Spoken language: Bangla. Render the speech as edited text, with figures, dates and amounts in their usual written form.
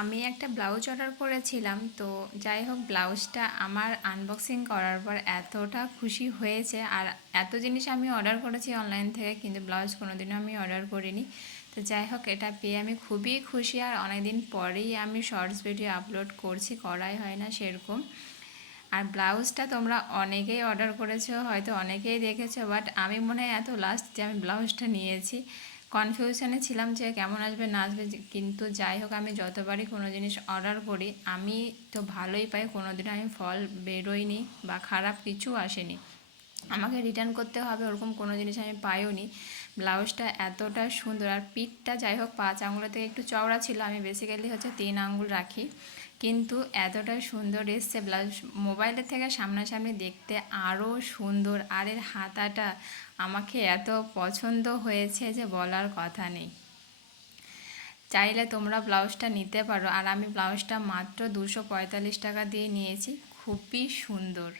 আমি একটা ব্লাউজ অর্ডার করেছিলাম, তো যাই হোক ব্লাউজটা আমার আনবক্সিং করার পর এতটা খুশি হয়েছে। আর এত জিনিস আমি অর্ডার করেছি অনলাইন থেকে, কিন্তু ব্লাউজ কোনোদিনও আমি অর্ডার করিনি। তো যাই হোক এটা পেয়ে আমি খুবই খুশি। আর অনেক দিন পরেই আমি শর্টস ভিডিও আপলোড করছি, করাই হয় না সেরকম। আর ব্লাউজটা তোমরা অনেকেই অর্ডার করেছো, হয়তো অনেকেই দেখেছো, বাট আমি মনে হয় এত লাস্ট যে আমি ব্লাউজটা নিয়েছি। কনফিউশনে ছিলাম যে কেমন আসবে না আসবে, কিন্তু যাই হোক আমি যতবারই কোনো জিনিস অর্ডার করি আমি তো ভালোই পাই, কোনোদিনও আমি ফল বেরোয়নি বা খারাপ কিছু আসেনি। আমাকে রিটার্ন করতে হবে ওরকম কোনো জিনিস আমি পাইও নি। ব্লাউজটা এতটা সুন্দর, আর পিঠটা যাই হোক 5 আঙুলের থেকে একটু চওড়া ছিল, আমি বেসিক্যালি হচ্ছে 3 আঙুল রাখি, কিন্তু এতটা সুন্দর এসছে ব্লাউজ। মোবাইলের থেকে সামনাসামনি দেখতে আরও সুন্দর, আর এর হাতাটা আমাকে এত পছন্দ হয়েছে যে বলার কথা নেই। চাইলে তোমরা ব্লাউজটা নিতে পারো। আর আমি ব্লাউজটা মাত্র 245 টাকা দিয়ে নিয়েছি, খুবই সুন্দর।